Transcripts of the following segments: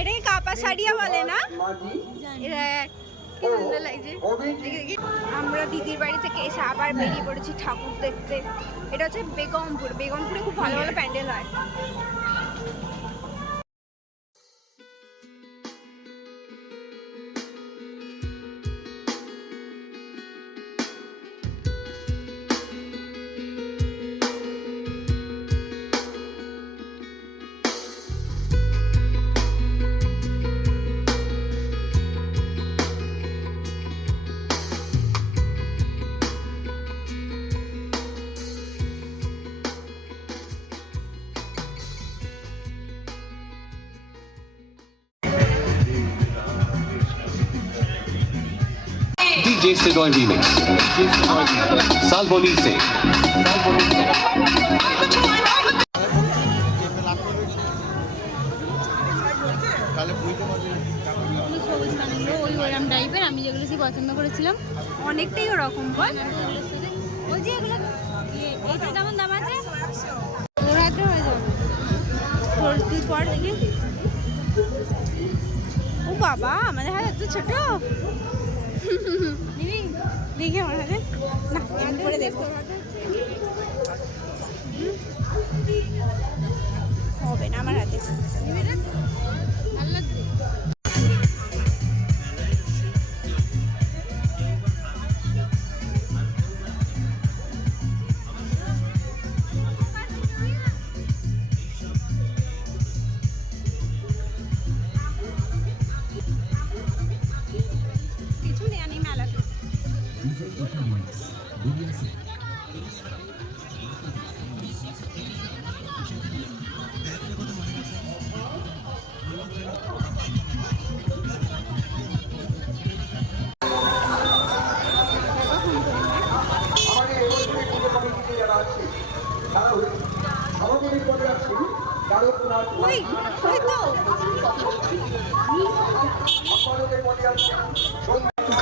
এটাকে কাপা সারিয়া বলে না? কি সুন্দর লাগছে। আমরা দিদির বাড়ি থেকে এসে আবার বেরিয়ে পড়েছি ঠাকুর দেখতে। এটা হচ্ছে বেগমপুর। বেগমপুরে খুব ভালো ভালো প্যান্ডেল হয়। DJ Sidoy Remix Salboni se আমি যেগুলো পছন্দ করেছিলাম অনেকটাই ওরকম বল। ওই যে এগুলো এইটা কেমন দাম আছে? হয়ে যাবে তুই পর দেখি। ও বাবা আমাদের হাতে এত ছোট। দেখি আমার হাতে না এমনি করে দেখো হবে না আমার হাতে। ভালো লাগছে।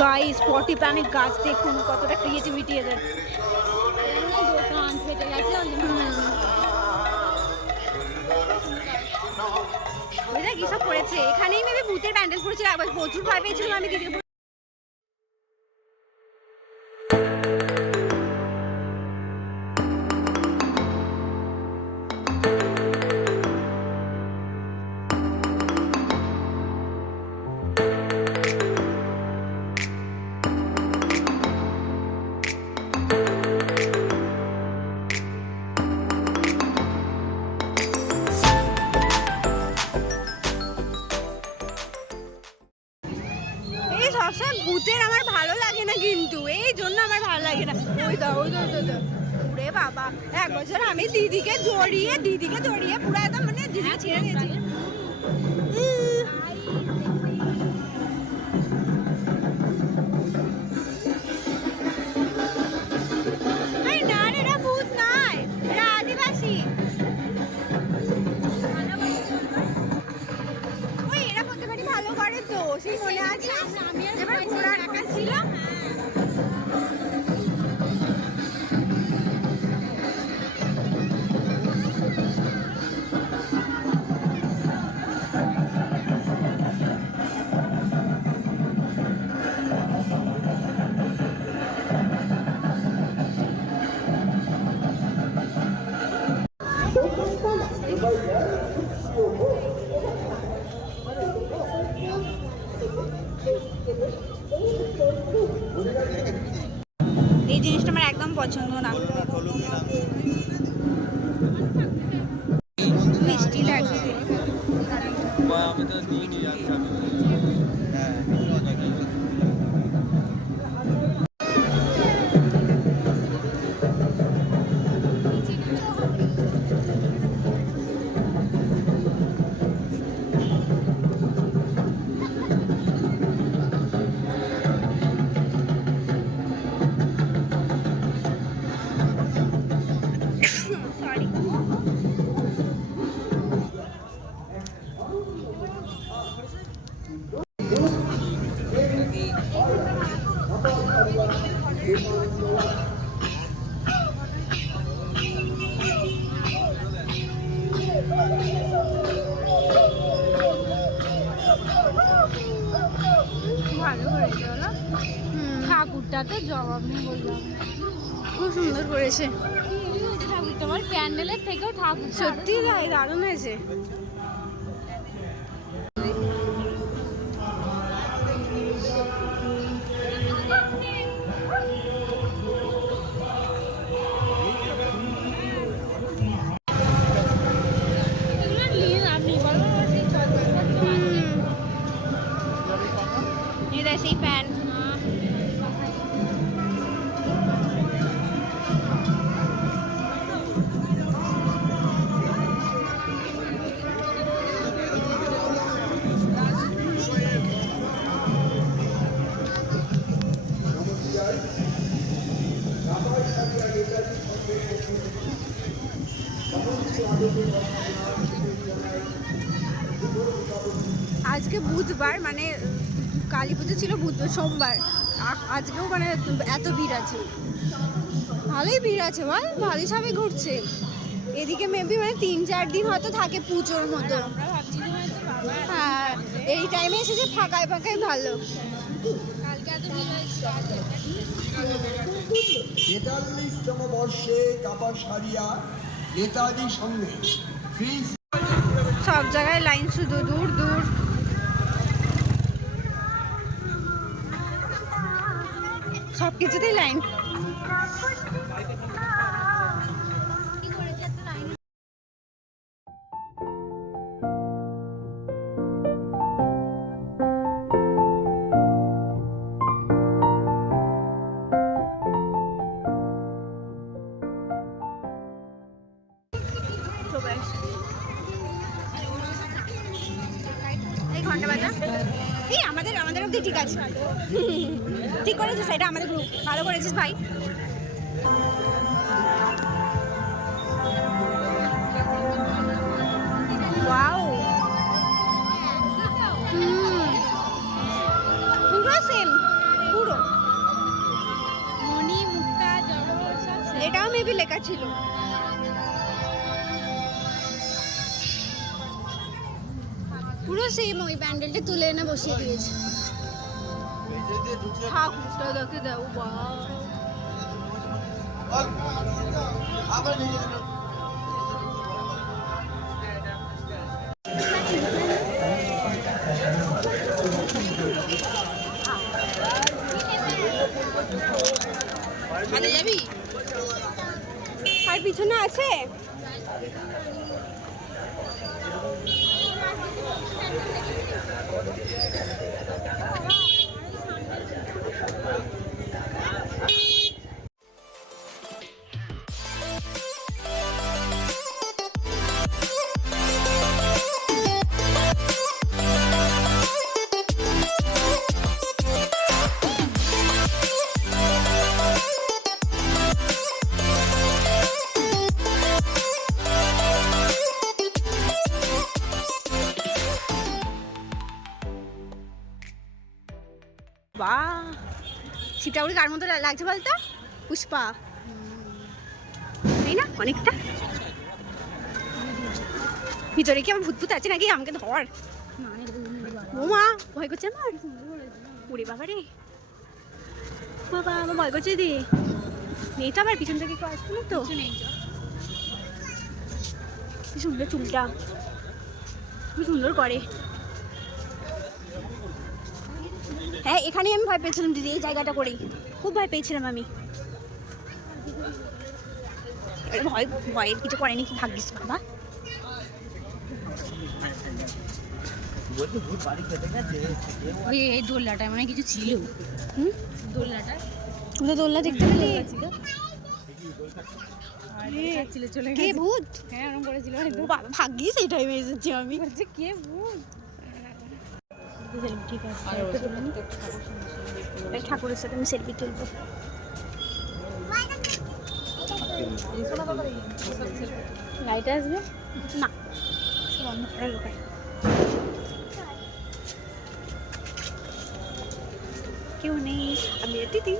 গাইস পটি প্ল্যানে গাছ দেখুন কতটা ক্রিয়েটিভিটি এদের। দোকান ফেটে গেছে কি সব করেছে এখানেই মেবি ভূতের প্যান্ডেল করেছে। প্রচুর ভয় পেয়েছিলাম আমি দিদি। ভূতের আমার ভালো লাগে না কিন্তু এই জন্য আমার ভালো লাগে না। ওই দাও ওরে বাবা এক বছর আমি দিদিকে জড়িয়ে পুরো একদম মানে দিদি ছেড়ে গেছি। না এটা ভূত নয়, এটা আদিবাসী। ওই এরা করতে পারি ভালো করে তো সেই মনে আছে। এবার ঘোড়ার টাকা ছিল। এই জিনিসটা আমার একদম পছন্দ না। মিষ্টি লাগছে। ভিড়টা তো জবাব নেই বললাম, খুব সুন্দর করেছে তোমার প্যান্ডেলের থেকেও ঠাকুর সত্যি দারুণ হয়েছে। সেই প্যান্ট আজকে বুধবার, মানে কালী পুজো ছিল সোমবার, আজকেও মানে এত ভিড় আছে, ভালোই ভিড় আছে বল, ভালোই সবাই ঘুরছে এদিকে। মেবি মানে 3-4 দিন হয়তো থাকে পুজোর মতো। হ্যাঁ, এই টাইমে এসেছে ফাঁকায় ফাঁকায় ভালো। 43তম বর্ষে কাপাসারিয়া নেতাজির সঙ্গে সব জায়গায় লাইন, শুধু দূর দূর। সব কিছুতেই লাইন। এই ঘন্টা বাজা, এই আমাদের অবধি ঠিক আছে, ঠিক করেছিস, এটা আমাদের গ্রুপ, ভালো করেছিস ভাই। ওয়াও, পুরো সেম, পুরো মণি মুক্তা এটাও মেবি লেখা ছিল। পুরো সেম, ওই প্যান্ডেলটা তুলে এনে বসিয়ে দিয়েছে। ঠাকুরটা দেখে দাও, যাবি আর পিছনে আছে। বাহ, শিবটাগুড়ি কার মতো লাগছে বলতো? পুষ্পা, তাই না? অনেকটা। ভিতরে কি আমার ভূত আছে নাকি? আমাকে ধর। ও মা, ভয় করছে আমার। ওরে বাবা রে, বাবা আমার ভয় করছে দি। নেই তো, আবার পিছন থেকে কেউ আসছে না তো? কি সুন্দর চুলটা, খুব সুন্দর করে। হ্যাঁ, এখানেই আমি ভয় পেয়েছিলাম দিদি, এই জায়গাটা করেই খুব ভয় পেয়েছিলাম আমি। ভয়ের কিছু করেনি, কি ভাগ্যিস বাবা। এই দোলনাটা মানে কিছু ছিল, দোলনাটা দোলনা দেখতে পেলে কে ভূত? হ্যাঁ, ওরকম করেছিল। বাবা ভাগ্যিস এই টাইমে এসেছি আমি। কে ভূত? ঠিক আছে, ঠাকুরের সাথে আমি সেলফি তুলবো। লাইট আসবে না, কেউ নেই, আমি দিদি।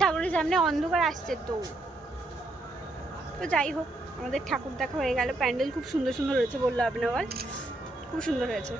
ঠাকুরের সামনে অন্ধকার আসছে তো যাই হোক, আমাদের ঠাকুর দেখা হয়ে গেল। প্যান্ডেল খুব সুন্দর সুন্দর হয়েছে, বললো আপনার বল, খুব সুন্দর হয়েছে।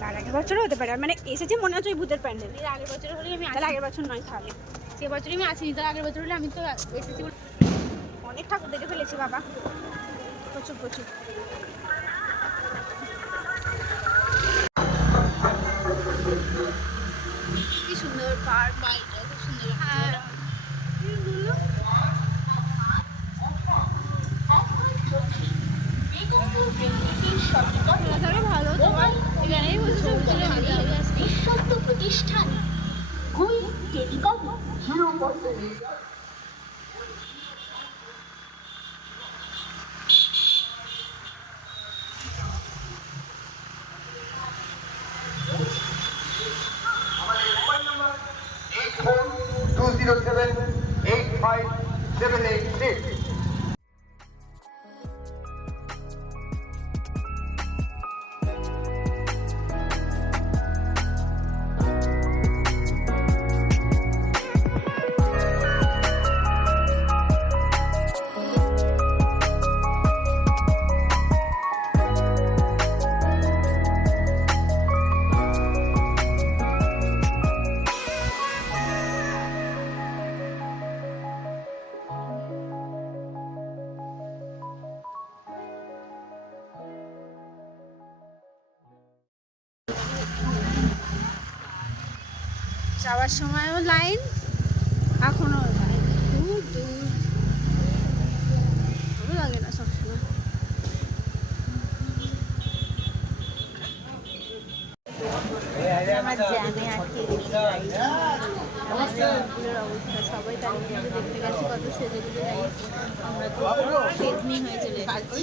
তার আগের বছরও হতে পারে, মানে এসেছে মনে হচ্ছে ওই ভূতের প্যান্ডেল। এর আগের বছর হলে আমি তাহলে আগের বছর নয়, তাহলে সে বছরই আমি আসিনি, তার আগের বছর হলে আমি তো এসেছি। অনেক ঠাকুর দেখে ফেলেছি বাবা, প্রচুর প্রচুর। কি সুন্দর পার্ক, বাড়িটা খুব সুন্দর হ্যাঁ তাহলে ভালো, তোমার এখানেই বসে সব চলে বিশ্বস্ত প্রতিষ্ঠান গুই টেলিকম হিরো পথে আমাদের মোবাইল নাম্বার 8420785786। যাওয়ার সময়ও লাইন, এখনও লাইন, দূর দূর, ভালো লাগে না সবসময়। আমার জ্যামে আটকে অবস্থা, সবাই তারিখে দেখতে গেছি কত সেজে গুজে যাই, আমরা তো পেদনি হয়ে চলে এসেছি।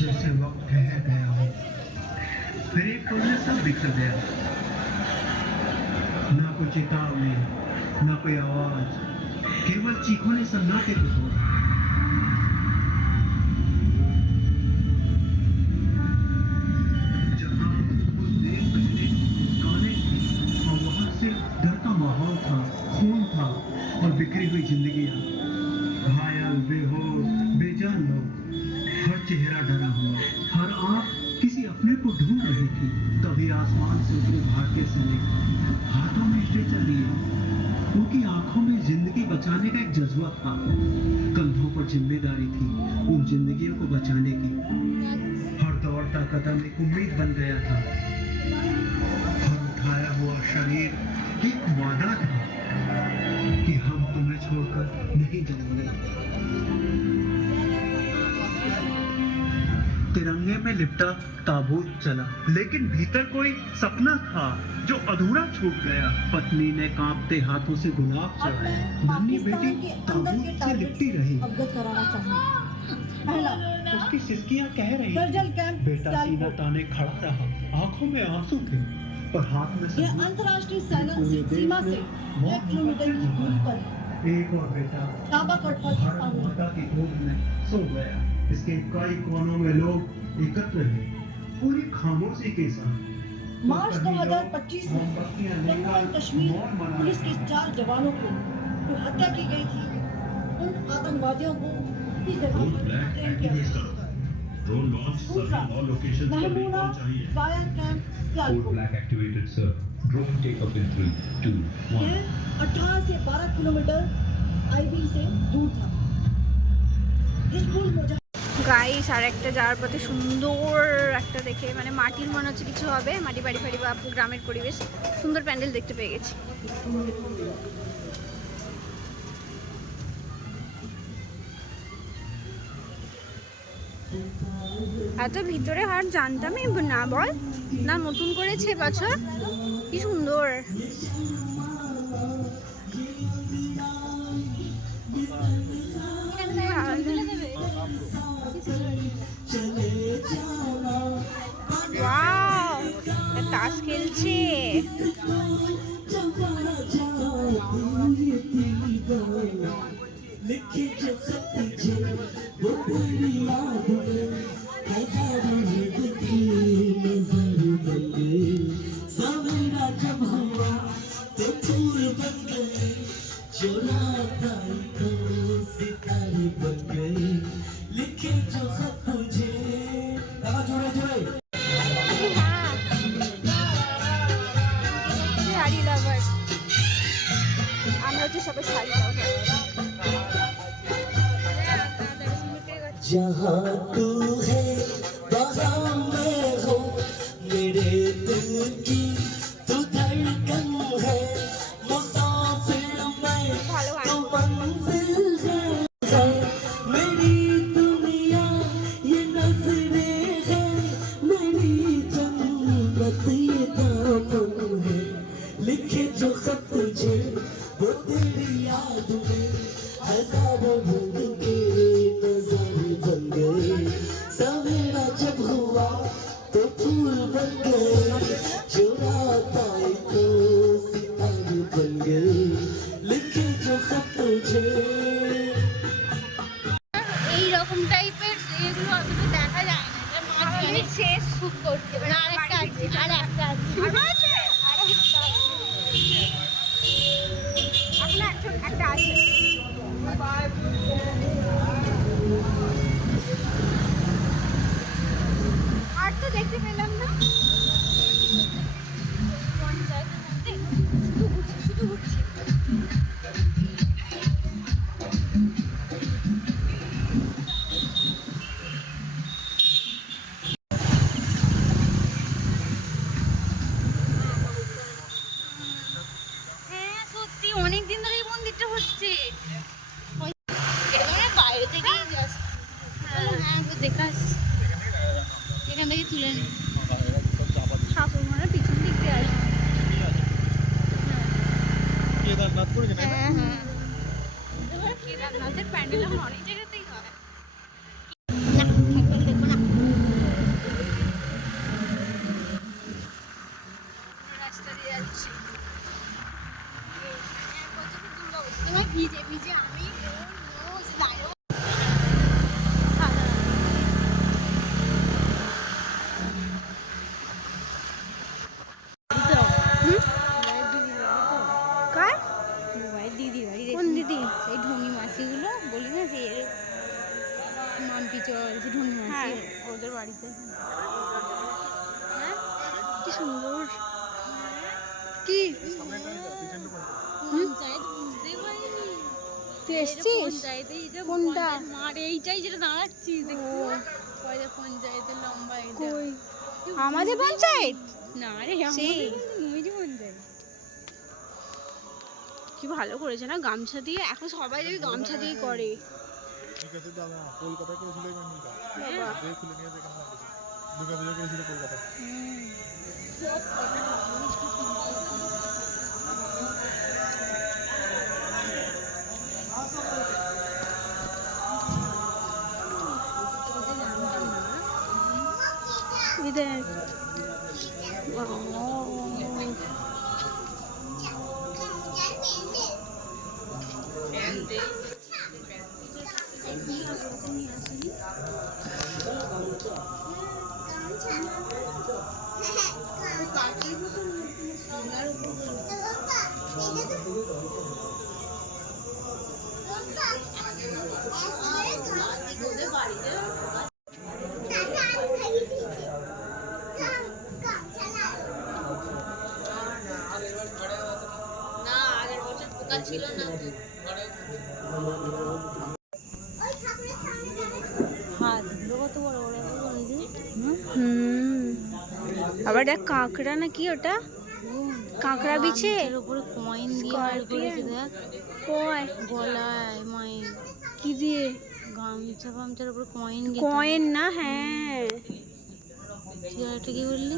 जैसे वक्त ठहर गया हो, फिर एक पल में सब बिखर गया। ना कोई चेतावनी, ना कोई आवाज, केवल चीखों ने सन्नाटे को तोड़ा। जहां कुछ देर पहले गाने थे और वहां सिर्फ डर का माहौल था, खून था और बिखरी हुई जिंदगियां, घायल, बेहोश, बेजान लोग, हर चेहरा डरा हुआ, हर आंख किसी अपने को ढूंढ रही थी। तभी आसमान से उतरे भारतीय सैनिक, हाथों में स्ट्रेचर लिए। उनकी आंखों में जिंदगी बचाने का एक जज्बा था, कंधों पर जिम्मेदारी थी उन जिंदगियों को बचाने की। हर दौड़ता कदम एक उम्मीद बन गया था, हर उठाया हुआ शरीर एक वादा था कि हम तुम्हें छोड़कर नहीं जाएंगे। तिरंगे में लिपटा ताबूत चला, लेकिन भीतर कोई सपना था जो अधूरा छूट गया। पत्नी ने कांपते हाथों से गुलाब चढ़ाए, नन्ही बेटी ताबूत से लिपटी रही। अवगत कराना चाहूंगी। पहला, उसकी सिसकियां कह रही करजल कैंप बेटा सीना ताने खड़ा रहा, आंखों में आंसू थे पर हाथ में यह संदूक। अंतर्राष्ट्रीय सीमा से 1 किलोमीटर की दूरी पर है। एक और बेटा ताबा कटवा भारत माता की गोद में सो गया। इसके कई कोनों में लोग एकत्र हैं, पूरी खामोशी के साथ। मार्च 2025 में जम्मू एंड कश्मीर पुलिस के 4 जवानों को जो हत्या की गई थी, उन आतंकवादियों को इस जगह पर ट्रेन किया गया। दूसरा, Mehmoona fire camp Sialkot. activated, sir. Drone take off in 3, 2, 1. यह 18 से 12 किलोमीटर आईबी से दूर था। हिजबुल मुजाहिदीन গাইস আর একটা যাওয়ার পথে সুন্দর একটা দেখে, মানে মাটির মনে হচ্ছে কিছু হবে, মাটি বাড়ি ফাড়ি বা গ্রামের পরিবেশ, সুন্দর প্যান্ডেল দেখতে পেয়ে গেছি। এত ভিতরে হাট জানতামই না, বল না নতুন করেছে বছর, কি সুন্দর। ওয়াও, তাস খেলছে। শাড়ি লাভার, আমরা হচ্ছে সবাই শাড়ি লাভার। जहाँ तू है वहाँ मैं हूँ, मेरे दिल की तू धड़कन है, मुसाफिर मैं तू मंजिल है, मेरी दुनिया ये नजरें है, मेरी जन्नत ये दामन है, लिखे जो खत तुझे वो तेरी याद में हजारों रंग के नजारे बन गए, सवेरा जब हुआ तो फूल बन गए, जो रात आई तो सितारे बन गए, लिखे जो खत तुझे। এইরকম টাইপের এগুলো অতটা দেখা যায় না, এটা মাঝখানে শেষ শুট করতে না, আরেকটা আছে, আর একটা আছে। এখন একটা আছে। আর তো দেখতে পেলাম না, শুধু ঘুরছি। হ্যাঁ সত্যি অনেকদিন ধরে এই মন্দিরটা হচ্ছে, এখানে বাইরে থেকেই যাস। হ্যাঁ তো দেখা আসছি, এখান থেকে তুলে নি ঠাকুর মানে পিছন দিক দিয়ে আসবে। হ্যাঁ হ্যাঁ, কেদারনাথের প্যান্ডেল এখন অনেক জায়গাতেই হয়। না একবার দেখো না, রাস্তা দিয়ে যাচ্ছি। তোমার ভিজে ভিজে আমি কার? দিদি বাড়ি কোন দিদি? সেই ঢঙ্গি মাসিগুলো বলি না, সেই মাম্পি চল, সেই ঢঙ্গি মাসি হ্যাঁ। ওদের বাড়িতে। হ্যাঁ, কি সুন্দর। কি পঞ্চায়েত বুঝতেই পারিনি তুই এটা এসছিস? পঞ্চায়েতে, এটা কোনটা? পঞ্চায়েত মাঠ এইটাই যেটা দাঁড়াচ্ছি দেখতে পাচ্ছি, পঞ্চায়েতের লম্বা এটা। কই? আমাদের পঞ্চায়েত? না রে সেই। ওই যে পঞ্চায়েত। কি ভালো করেছে না গামছা দিয়ে, এখন সবাই দেখি গামছা দিয়ে করে। ঠিক আছে দাদা, কলকাতায় করেছিল এই মন্দিরটা, বাবা। দিয়ে খুলে নিয়ে যেখানে দুর্গা পুজো করেছিল কলকাতায়। এই দেখ। ছিল না হাতগুলো কত বড় বড় আবার দেখ কাঁকড়া না কি ওটা, কাঁকড়া বিছে এর উপরে কয়েন দিয়ে আর করেছে দেখ, কয় গলায় মায়ের কি দিয়ে গামছা ফামছার উপর কয়েন কয়েন না, হ্যাঁ তুই একটা কি বললি?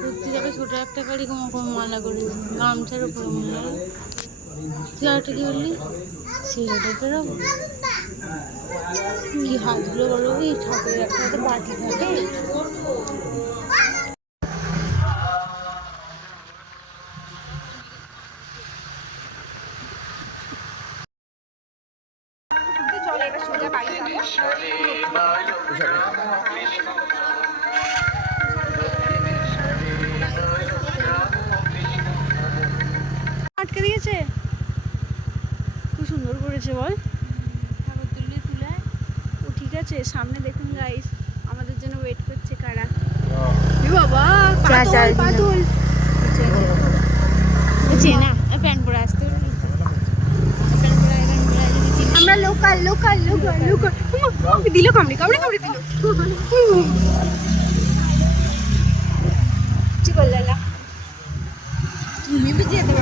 সত্যি দেখে ছোট একটা কারি মালা করেছি গামছার উপর মালা। তুই একটা কি বললি? সিগারেটের ওপর কি হাতগুলো বলো, এই ঠাকুরের একটা হাতে বাটি থাকে। চলো এবার সোজা বাড়ি যাবো। আটকে দিয়েছে, খুব সুন্দর করেছে বল। ঠাকুর তুললে তুলায় ও ঠিক আছে, সামনে দেখুন গাইস আমাদের জন্য ওয়েট করছে কারা। এ বাবা পাতল পাতল চেনা প্যান্ট পরে আসতে আমরা লোকাল লোকাল লোকাল লোকাল। দিল কামড়ে কামড়ে কামড়ে দিল। কি করলে না তুমি বুঝিয়ে দেবে